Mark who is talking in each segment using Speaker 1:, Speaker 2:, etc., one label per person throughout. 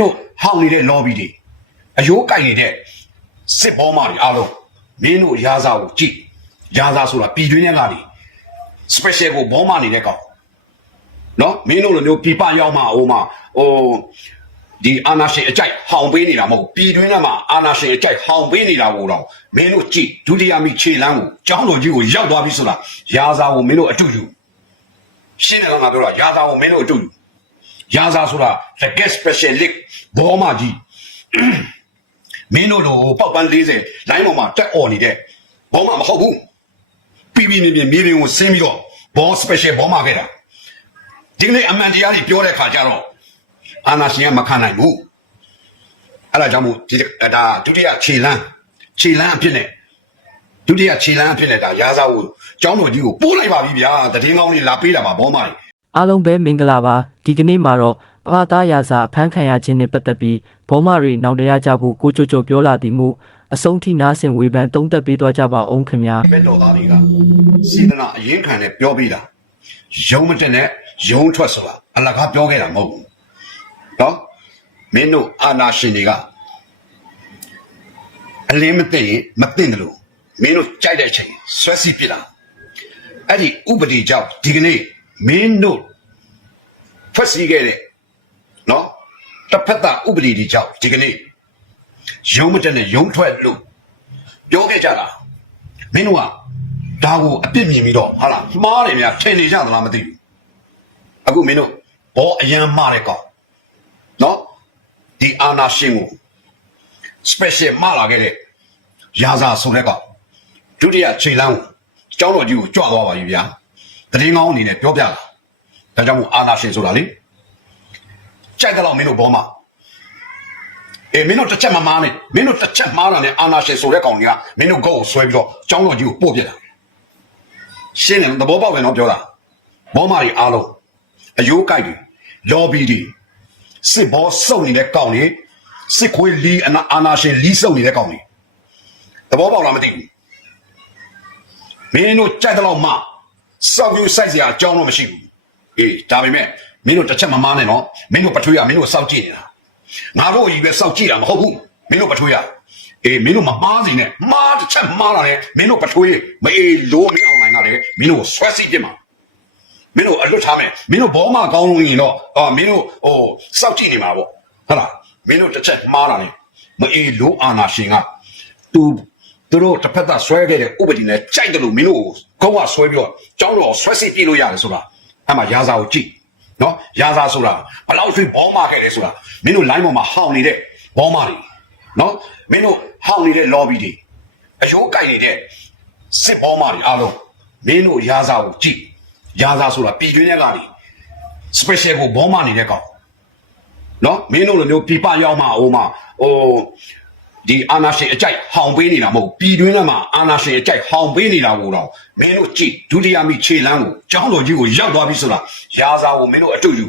Speaker 1: တို့ဟောင်းနေတဲ့ lobby တွေအယိုးကြိုက်နေတဲ့စစ်ဘောမာတွေအားလုံးမင်းတို့ရာဇာကိုကြည့်ရာဇာဆိုတာပြည်တွင်းထဲကနေ special ကိုဘောမာနေတဲ့ကောင်နော်မင်းတို့လိုမျိုးပြပရောက်မှအိုးမှဟိုဒီအာနာရှင်အကြိုက်ဟောင်ပေးနေတာမဟုတ်ဘူးပြည်တွင်းထဲမှာအာနာရှင်အကြိုက်ဟောင်ပေးနေတာကိုတော့မင်းတို့ကြည့်ဒုတိယမိခြေလမ်းကိုကျောင်းတော်ကြီးကိုရောက်သွားပြီဆိုတာရာဇာကိုမင်းတို့အတူယူရှင်းတယ်လားငါပြောတာရာဇာကိုမင်းတို့အတူယူ ရာဇာဆိုတာ the guest special league ဘောမာကြီးမင်းတို့လိုပေါက်ပန်း40လိုင်းပေါ်မှာတက်អော်နေတဲ့ဘောမာမဟုတ်ဘူးပြီးပြီးမြင်မြင်မြေပြင်ကိုဆင်းပြီးတော့ဘော special ဘောမာခဲ့တာဒီကနေ့အမှန်တရားတွေပြောတဲ့ခါကျတော့အာနာရှင်ကမခံနိုင်ဘူးအဲ့ဒါကြောင့်မို့ဒီဒါဒုတိယခြေလမ်းခြေလမ်းအဖြစ်နဲ့ဒုတိယခြေလမ်းအဖြစ်နဲ့ဒါရာဇာကိုကျောင်းတော်ကြီးကိုပို့လိုက်ပါပြီဗျာတည်င်းကောင်းလေးလာပေးတာပါဘောမာတွေ
Speaker 2: အားလုံးပဲမင်္ဂလာပါဒီကနေ့မှာတော့ပကသားရာစာအဖမ်းခံရခြင်းနဲ့ပတ်သက်ပြီးဘောမရီနောက်တရားကြဖို့ကိုချိုချိုပြောလာသည်မူအဆုံးထိနားဆင်ဝေဖန်သုံးသပ်ပေးသွားကြပါအောင်ခင်ဗျာ
Speaker 1: ဘက်တော်သားတွေကစေတနာအရင်ခံနဲ့ပြောပြီးတာယုံမတက်နဲ့ယုံထွက်ဆိုတာအလကားပြောခဲ့တာမဟုတ်ဘူးနော်မင်းတို့အာနာရှင်တွေကအလင်းမသိရင်မသိတယ်လို့မင်းတို့ကြိုက်တဲ့အချိန်ဆွဲစီပြစ်တာအဲ့ဒီဥပဒေကြောင့်ဒီကနေ့ မင်းတို့ဖွဲ့စည်းခဲ့တဲ့နော်တစ်ဖက်သားဥပဒေတွေကြောင့်ဒီကနေ့ယုံမတက်နဲ့ယုံထွက်လို့ပြောခဲ့ကြတာမင်းတို့ကဒါကိုအပြစ်မြင်ပြီးတော့ဟာလားမှားတယ်များထင်နေကြသလားမသိဘူးအခုမင်းတို့ဘောအရန်မှားတဲ့ကောင်နော်ဒီအာနာရှင်ကို special မှားလာခဲ့တဲ့ရာဇာဆိုတဲ့ကောင်ဒုတိယချိန်လန်းကိုကျောင်းတော်ကြီးကိုကြွသွားပါပြီဗျာ တရင်ကောင်းအနေနဲ့ပြောပြတာဒါကြောင့်မို့အာနာရှင်ဆိုတာလေကြိုက်ကြတော့မင်းတို့ဘောမှာအေးမင်းတို့တစ်ချက်မမားနဲ့မင်းတို့တစ်ချက်မှားတာနဲ့အာနာရှင်ဆိုတဲ့ကောင်ကြီးကမင်းတို့ဂုတ်ကိုဆွဲပြီးတော့ကျောင်းတော်ကြီးကိုပို့ပြစ်တာရှင်းတယ်သဘောပေါက်တယ်နော်ပြောတာဘောမာတွေအားလုံးအယိုးကြိုက်တွေလော်ဘီတွေစစ်ဘောစုံနေတဲ့ကောင်တွေစစ်ခွေးလီအနာအာနာရှင်လီစုံနေတဲ့ကောင်တွေသဘောပေါက်လားမသိဘူးမင်းတို့ကြိုက်တော့မှ စောက်ပြူစိုက်စရာအကြောင်းတော့မရှိဘူးအေးဒါပေမဲ့မင်းတို့တစ်ချက်မမားနဲ့နော်မင်းတို့ပထွေးရမင်းတို့စောက်ကြည့်နေတာငါတို့အကြီးပဲစောက်ကြည့်တာမဟုတ်ဘူးမင်းတို့ပထွေးရအေးမင်းတို့မမားစီနဲ့မားတစ်ချက်မားလာတယ်မင်းတို့ပထွေးမအေးလို့မင်းအောင်နိုင်ကလည်းမင်းတို့ဆွဲစီပြစ်မှာမင်းတို့အလွတ်ထားမယ်မင်းတို့ဘောမကောင်းလို့ရင်တော့အော်မင်းတို့ဟိုစောက်ကြည့်နေမှာပေါ့ဟုတ်လားမင်းတို့တစ်ချက်မားလာတယ်မအေးလို့အာနာရှင်ကသူသူတို့တစ်ဖက်သားဆွဲခဲ့တဲ့ဥပဒေနဲ့ကြိုက်တယ်လို့မင်းတို့ ကိုကောင်းကဆွဲပြီးတော့ကျောင်းတော်ဆွဲစီပြစ်လို့ရတယ်ဆိုတာအဲ့မှာရာဇာကိုကြည့်နော်ရာဇာဆိုတာဘလောက်ဆွေးဘောမခဲ့တယ်ဆိုတာမင်းတို့ line ပေါ်မှာဟောင်းနေတဲ့ဘောမတွေနော်မင်းတို့ဟောင်းနေတဲ့ lobby တွေအယိုးကြိုက်နေတဲ့စစ်ဘောမတွေအားလုံးမင်းတို့ရာဇာကိုကြည့်ရာဇာဆိုတာပြည်တွင်းထဲကနေ special ကိုဘောမနေတဲ့ကောင်နော်မင်းတို့လိုမျိုးပြပရောက်မှအိုးမှဟို ဒီအာနာရှင်အကြိုက်ဟောင်ပေးနေတာမဟုတ်ပြည်တွင်းထဲမှာအာနာရှင်အကြိုက်ဟောင်ပေးနေတာကိုတော့မင်းတို့ကြည့်ဒုတိယမိခြေလမ်းကိုကျောင်းတော်ကြီးကိုရောက်သွားပြီဆိုတာရာဇာကိုမင်းတို့အတူယူ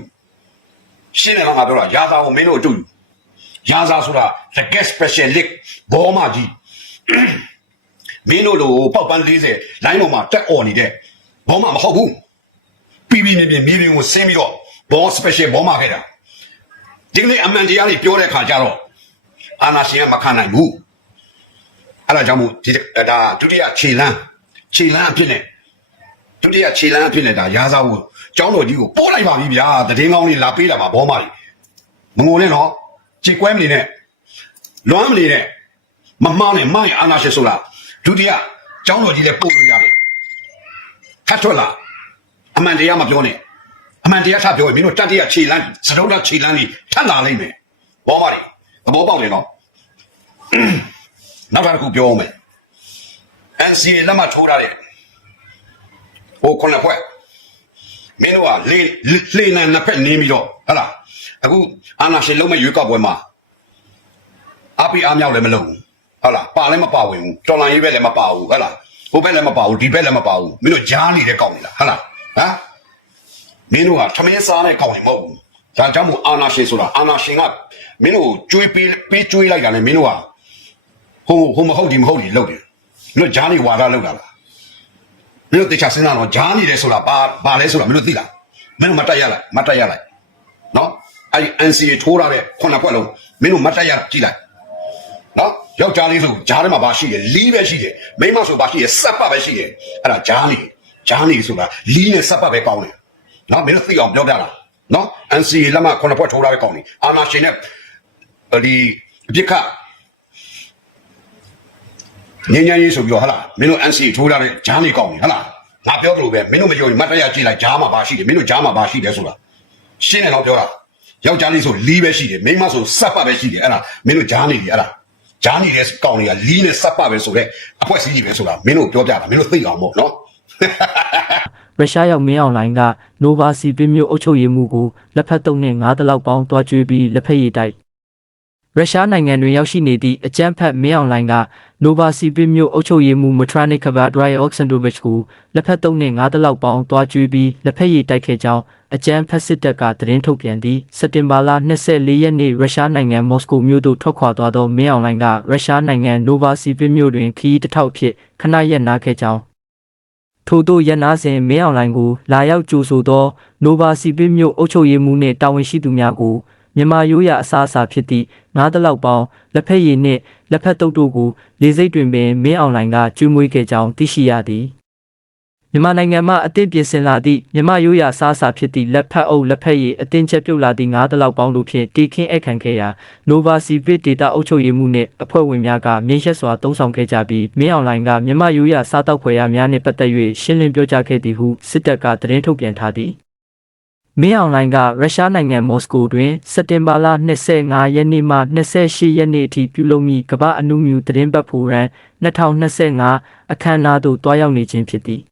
Speaker 1: ရှင်းတယ်လားငါပြောတာရာဇာကိုမင်းတို့အတူယူရာဇာဆိုတာ the guest special league ဘောမကြီးမင်းတို့လိုပေါက်ပန်း40လိုင်းပေါ်မှာတက်អော်နေတဲ့ဘောမမဟုတ်ဘူးပြီးပြီးမြင်မြင်မြေပြင်ကိုဆင်းပြီးတော့ဘော special ဘောမခဲ့တာဒီကနေ့အမှန်တရားတွေပြောတဲ့ခါကျတော့ အာနာရှင်ကမခံနိုင်ဘူးအဲ့ဒါကြောင့်မို့ဒီဒါဒုတိယခြေလမ်းခြေလမ်းအဖြစ်နဲ့ဒုတိယခြေလမ်းအဖြစ်နဲ့ဒါရာဇာကိုကျောင်းတော်ကြီးကိုပို့လိုက်ပါပြီဗျာတည်င်းကောင်းလေးလာပေးတာပါဘောမကြီးမငိုနဲ့နော်ခြေကွဲမနေနဲ့လွမ်းမနေနဲ့မမောင်းနဲ့မိုင်းအာနာရှင်ဆိုတာဒုတိယကျောင်းတော်ကြီးလည်းပို့လို့ရတယ်ထပ်ထွက်လာအမှန်တရားမပြောနဲ့အမှန်တရားထပ်ပြောရင်မင်းတို့တတိယခြေလမ်းစတုဒ္ဒခြေလမ်းကြီးထပ်လာလိမ့်မယ်ဘောမကြီး သဘောပေါက်တယ်နော်နောက်တစ်ခုပြောအောင်မယ် NCA လက်မှတ်ထိုးထားတယ်ဟိုခုနှစ်ဖွဲ့မင်းတို့ကလေလေနံနှစ်ဖက်နင်းပြီးတော့ဟဟလားအခုအာနာရှင်လုံးမဲ့ရွေးကောက်ပွဲမှာအပီအားမြောက်လည်းမလုပ်ဘူးဟုတ်လားပါလည်းမပါဝင်ဘူးတော်လန်ရေးဘက်လည်းမပါဘူးဟုတ်လားဟိုဘက်လည်းမပါဘူးဒီဘက်လည်းမပါဘူးမင်းတို့ကြားနေတဲ့ကောင်းနေလားဟုတ်လားဟမ်မင်းတို့ကထမင်းစားတဲ့ကောင်းနေမဟုတ်ဘူး ဒါကြောင့်မို့အာနာရှင်ဆိုတာအာနာရှင်ကမင်းတို့ကိုကြွေးပေးပေးကြွေးလိုက်တာလေမင်းတို့ကဟိုဟိုမဟုတ်ဒီမဟုတ်ဒီလောက်တယ်မင်းတို့ဂျားနေဝါဒလောက်တာလားမင်းတို့တေချာစဉ်းစားတော့ဂျားနေတယ်ဆိုတာဘာဘာလဲဆိုတာမင်းတို့သိလားမင်းတို့မတက်ရလိုက်မတက်ရလိုက်နော်အဲ့ဒီ NCA ထိုးရတဲ့ခုနှစ်ဖွဲ့လုံးမင်းတို့မတ်တက်ရကြည့်လိုက်နော်ယောက်ျားလေးဆိုဂျားထဲမှာပါရှိတယ်လီးပဲရှိတယ်မိန်းမဆိုပါရှိတယ်စက်ပတ်ပဲရှိတယ်အဲ့ဒါဂျားနေဂျားနေဆိုတာလီးနဲ့စက်ပတ်ပဲကောင်းတယ်နော်မင်းတို့သိအောင်ပြောပြလား နော် NCA လက်မှခုနှစ်ဖွဲ့ထိုးရတဲ့ကောင်းနေအာနာရှင်နဲ့ဒီအပြစ်ခတ်ငင်းငင်းရေးဆိုပြီးတော့ဟာလားမင်းတို့ NCA ထိုးရတဲ့ဂျားနေကောင်းနေဟာလားငါပြောသလိုပဲမင်းတို့မယုံရင်မတ်တက်ရကြည့်လိုက်ဂျားမှာပါရှိတယ်မင်းတို့ဂျားမှာပါရှိတယ်ဆိုတာရှင်းတယ်တော့ပြောတာယောက်ျားလေးဆိုလီးပဲရှိတယ်မိန်းမဆိုစက်ပတ်ပဲရှိတယ်အဲ့ဒါမင်းတို့ဂျားနေပြီအဲ့ဒါဂျားနေတဲ့ကောင်တွေကလီးနဲ့စက်ပတ်ပဲဆိုတော့အဖွဲစည်းကြီးပဲဆိုတာမင်းတို့ပြောပြတာမင်းတို့သိအောင်မို့နော်
Speaker 2: ရုရှားရောက်မင်းအောင်လိုင်းကနိုဗာစီပင်းမြို့အုပ်ချုပ်ရေးမှူးကိုလက်ဖက်တုံးနဲ့ငါးတလောက်ပေါင်းတွားကျွေးပြီးလက်ဖက်ရည်တိုက်ရုရှားနိုင်ငံတွင်ရောက်ရှိနေသည့်အကြမ်းဖက်မင်းအောင်လိုင်းကနိုဗာစီပင်းမြို့အုပ်ချုပ်ရေးမှူးမထရနစ်ကဘာဒရိုင်အော့ဆန်ဒိုဗစ်ကိုလက်ဖက်တုံးနဲ့ငါးတလောက်ပေါင်းတွားကျွေးပြီးလက်ဖက်ရည်တိုက်ခဲ့ကြောင်းအကြမ်းဖက်စစ်တပ်ကသတင်းထုတ်ပြန်သည့်စက်တင်ဘာလ24ရက်နေ့ရုရှားနိုင်ငံမော်စကိုမြို့သို့ထွက်ခွာသွားသောမင်းအောင်လိုင်းကရုရှားနိုင်ငံနိုဗာစီပင်းမြို့တွင်ခရီးတစ်ထောက်ဖြစ်ခဏရက်နားခဲ့ကြောင်း ထို့သို့ရန်နာစဉ်မင်းအောင်လိုင်းကိုလာရောက်ကြိုဆိုသောနိုဗာစီပင်းမြို့အုပ်ချုပ်ရေးမှူးနှင့်တာဝန်ရှိသူများကိုမြန်မာရိုးရာအစားအစာဖြစ်သည့်ငါးတလောက်ပေါင်းလက်ဖက်ရည်နှင့်လက်ဖက်တုပ်တို့ကိုလေစိတ်တွင်ပင်မင်းအောင်လိုင်းကကျွေးမွေးခဲ့ကြောင်းသိရှိရသည် မြန်မာနိုင်ငံမှာအသင့်ပြင်ဆင်လာသည့်မြန်မာရိုးရာအစားအစာဖြစ်သည့်လက်ဖက်အုပ်လက်ဖက်ရည်အသင့်ချက်ပြုတ်လာသည့်ငါးတလောက်ပေါင်းတို့ဖြင့်တီခင်းအခန့်ခဲ့ရာနိုဗာစီပစ်ဒေတာအုပ်ချုပ်ရေးမှူးနှင့်အဖွဲ့ဝင်များကမြေရက်စွာတုံးဆောင်ခဲ့ကြပြီးမင်းအောင်လိုင်းကမြန်မာရိုးရာစားတောက်ဖွယ်ရာများနှင့်ပတ်သက်၍ရှင်းလင်းပြောကြားခဲ့သည်ဟုစစ်တပ်ကသတင်းထုတ်ပြန်ထားသည်မင်းအောင်လိုင်းကရုရှားနိုင်ငံမော်စကိုတွင်စက်တင်ဘာလ25ရက်နေ့မှ28ရက်နေ့အထိပြုလုပ်မည့်ကမ္ဘာအနုမြူသတင်းပတ်ဖိုရမ်2025အခမ်းအနားသို့တွားရောက်နေခြင်းဖြစ်သည်